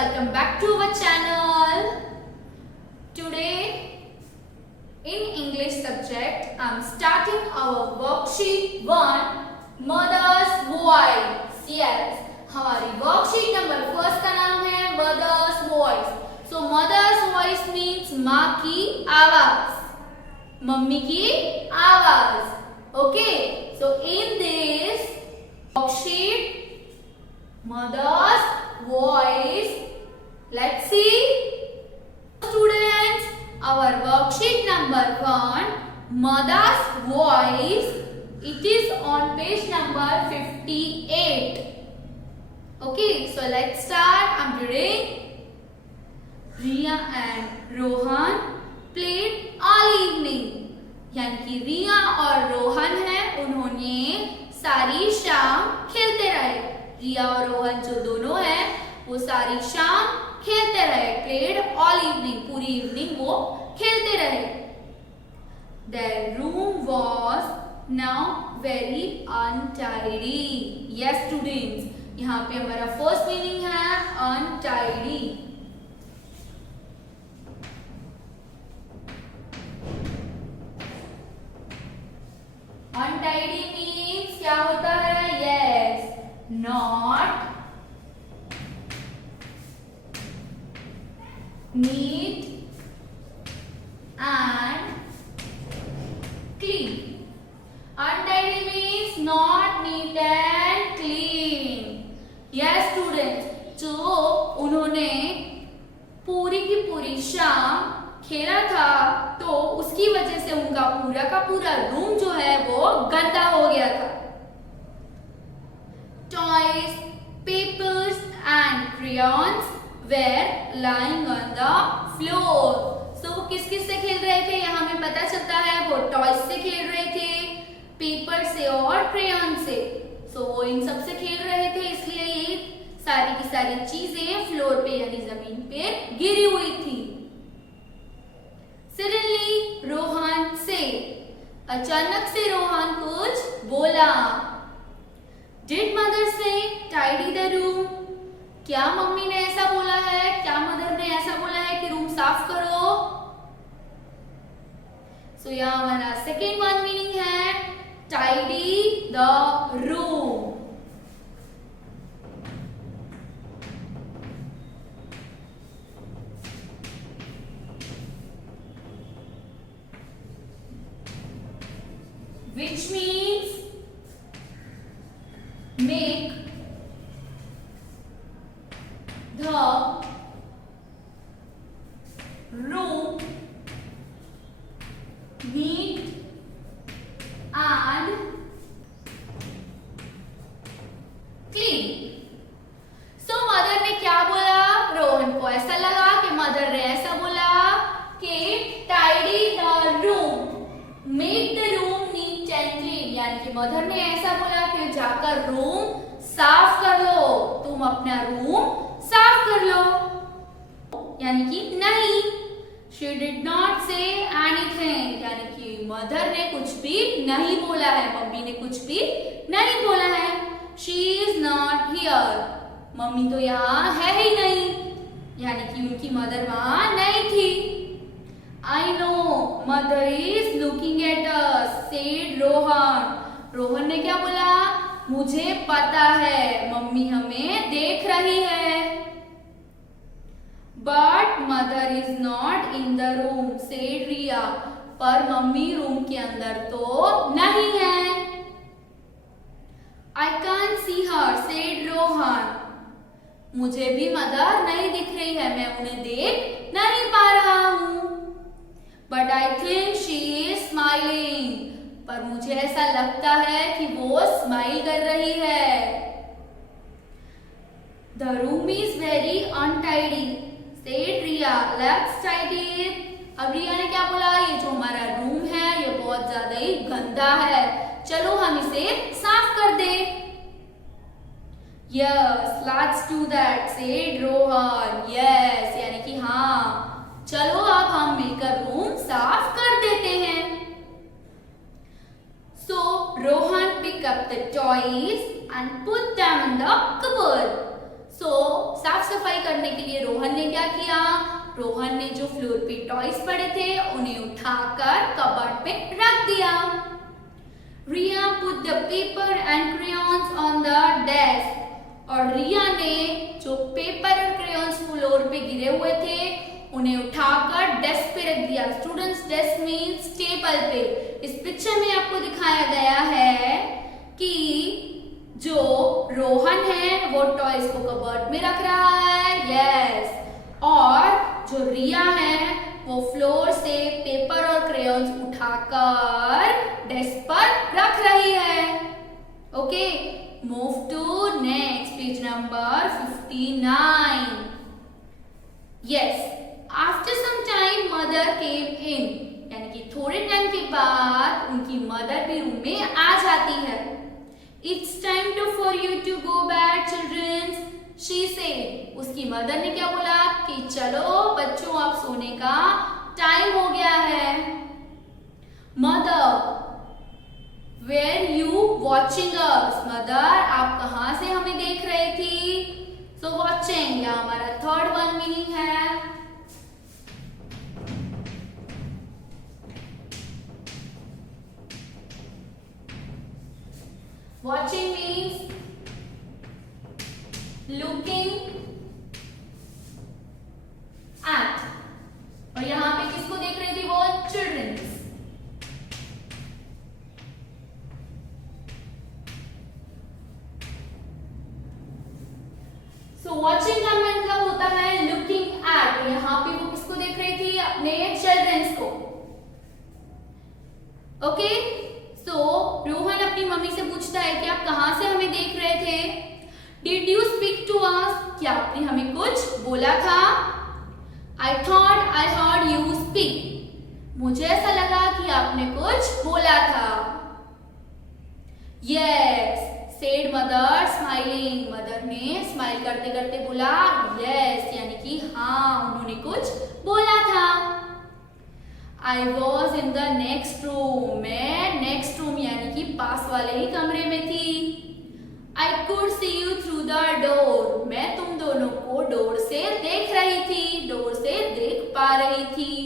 welcome back to our channel. Today in English subject I'm starting our worksheet 1 Mother's Voice. Yes, हमारी worksheet number first का नाम है Mother's Voice. So Mother's Voice means माँ की आवाज, mummy की आवाज. Okay, so in this worksheet Mother's Voice, let's see students, our worksheet number 1 Mother's Voice, it is on page number 58. Okay, so let's start. I'm reading. Riya and Rohan played all evening. यानी कि रिया और रोहन है, उन्होंने सारी शाम खेलते रहे. रिया और रोहन जो दोनों हैं वो सारी शाम खेलते रहे. प्लेड ऑल इवनिंग, पूरी इवनिंग वो खेलते रहे. Their room was now very untidy. Yes students, यहाँ पे हमारा फर्स्ट मीनिंग है untidy. Untidy means क्या होता है? Yes, not neat and clean. Untidy means not neat and clean. Yes students, जो उन्होंने पूरी की पूरी शाम खेला था तो उसकी वजह से उनका पूरा का पूरा रूम जो है वो गंदा हो गया था. Toys, papers and crayons were lying on the floor. So वो किस किस से खेल रहे थे? यहाँ हमें पता चलता है वो टॉयज से खेल रहे थे, पेपर से और क्रेयॉन से. So वो इन सब से खेल रहे थे, इसलिए ये सारी की सारी चीजें फ्लोर पे यानी जमीन पे गिरी हुई थी. Suddenly रोहन से, अचानक से रोहन कुछ बोला. Did mother say tidy the room? क्या मम्मी ने ऐसा बोला है? क्या मदर ने ऐसा बोला है कि रूम साफ करो? So यहाँ हमारा सेकेंड वन मीनिंग है tidy the room. Which means make the room neat and clean. So mother ने क्या बोला? रोहन को ऐसा लगा कि मदर ने ऐसा बोला कि tidy the room, make the room neat and clean. यानी कि मदर ने ऐसा बोला कि जाकर रूम साफ कर लो, तुम अपना रूम साफ कर लो. यानी कि नहीं, she did not say anything. यानी कि मदर ने कुछ भी नहीं बोला है, मम्मी ने कुछ भी नहीं बोला है. She is not here. Mummy तो यहाँ है ही नहीं, यानी कि उनकी मदर वहां नहीं थी. I know mother is looking at us, said Rohan. Rohan ने क्या बोला? मुझे पता है मम्मी हमें देख रही है. But mother is not in the room, said रिया. पर मम्मी रूम के अंदर तो नहीं है. I can't see her, said Rohan. मुझे भी मदर नहीं दिख रही है, मैं उन्हें देख नहीं पा रहा हूँ. But I think she is smiling. पर मुझे ऐसा लगता है कि वो स्माइल कर रही है. The room is very untidy, said Riya. Let's tidy it. अब रिया ने क्या बोला? ये जो हमारा रूम है ये बहुत ज्यादा ही गंदा है, चलो हम इसे साफ कर दे. Yes, let's do that, said Rohan. Yes, यानी कि हाँ, चलो अब हम मिलकर रूम साफ कर देते हैं. So Rohan picked up the toys and put them in the cupboard. So साफ सफाई करने के लिए रोहन ने जो फ्लोर पे टॉयज पड़े थे उन्हें उठाकर कबर्ड में रख दिया। Riya put the paper and crayons on the desk. और रिया ने जो पेपर और क्रेयॉन्स फ्लोर पे गिरे हुए थे उन्हें उठाकर डेस्क पे रख दिया। स्टूडेंट्स, डेस्क मीन्स टेबल पे। इस पिक्चर में आपको दिखाया गया है कि जो रोहन है वो टॉयज को कबर्ड में रख रहा है, यस, और जो रिया है वो फ्लोर से पेपर और क्रेयॉन्स उठाकर डेस्क पर रख रही है। Okay, move to next page number 59। Yes, after some time mother came in, यानी कि थोड़े टाइम के बाद उनकी मदर भी रूम में आ जाती है। It's time for you to go back, children, she said. उसकी मदर ने क्या बोला कि चलो बच्चों आप सोने का टाइम हो गया है। Mother, were you watching us? Mother, आप कहाँ से हमें देख रही थी? So watching या हमारा थर्ड वन मीनिंग है। Watching means looking at, और यहाँ पे किसको देख रही थी वो? चिल्ड्रंस। So watching का मतलब होता है looking at, यहाँ पे वो किसको देख रही थी? अपने चिल्ड्रंस को। ओके, तो रोहन अपनी मम्मी से पूछता है कि आप कहां से हमें देख रहे थे? Did you speak to us? क्या आपने हमें कुछ बोला था? I thought I heard you speak. मुझे ऐसा लगा कि आपने कुछ बोला था। Yes, said mother smiling. Mother ने स्माइल करते करते बोला yes, यानी कि हाँ, उन्होंने कुछ बोला था। I was in the next room. मैं next room यानी कि पास वाले ही कमरे में थी। I could see you through the door. मैं तुम दोनों को डोर से देख रही थी, डोर से देख पा रही थी।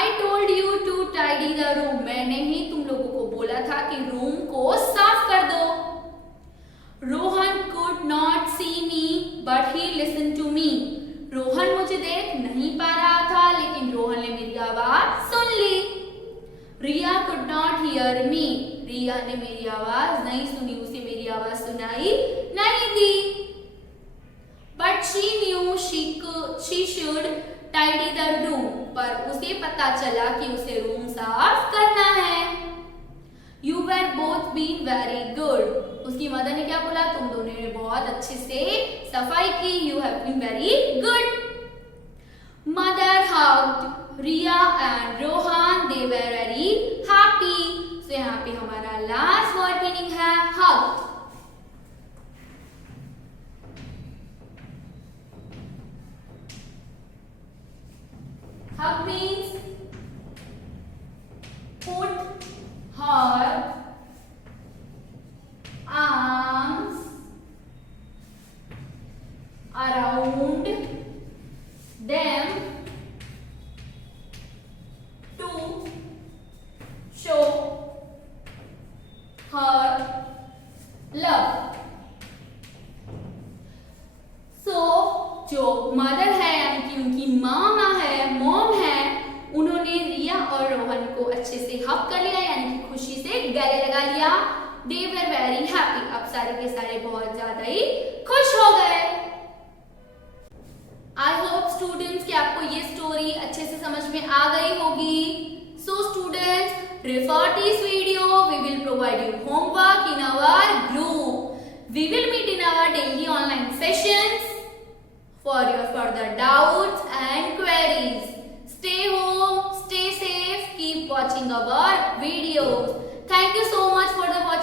I told you to tidy the room. मैंने ही तुम लोगों को बोला था कि रूम को साफ कर दो। Rohan could not see me, but he listened to me. Rohan मुझे देख नहीं पा रहा था लेकिन रोहन ने मेरी आवाज सुन ली। रिया could not hear me. रिया ने मेरी आवाज नहीं सुनी, उसे मेरी आवाज सुनाई नहीं दी। But she knew she should tidy the room. पर उसे पता चला कि उसे रूम साफ करना है। You were both being very good. उसकी मदर ने क्या बोला? तुम दोनों ने बहुत अच्छे से सफाई की। You have been very good. Mother hugged Riya and Rohan. They were very happy. So यहाँ पे हमारा last word meaning है hug. Hug means put her arms around them to show her love. So जो mother है यानी कि उनकी mom है, उन्होंने रिया और रोहन को अच्छे से हग कर लिया यानी कि खुशी से गले लगा लिया। They were very happy. अब सारे के सारे बहुत ज्यादा ही खुश हो गए। I hope students कि आपको ये स्टोरी अच्छे से समझ में आ गई होगी। So students, refer to this video. We will provide you homework in our group. We will meet in our daily online sessions for your further doubts and queries. Stay home, stay safe, keep watching our videos. Thank you so much for the watching.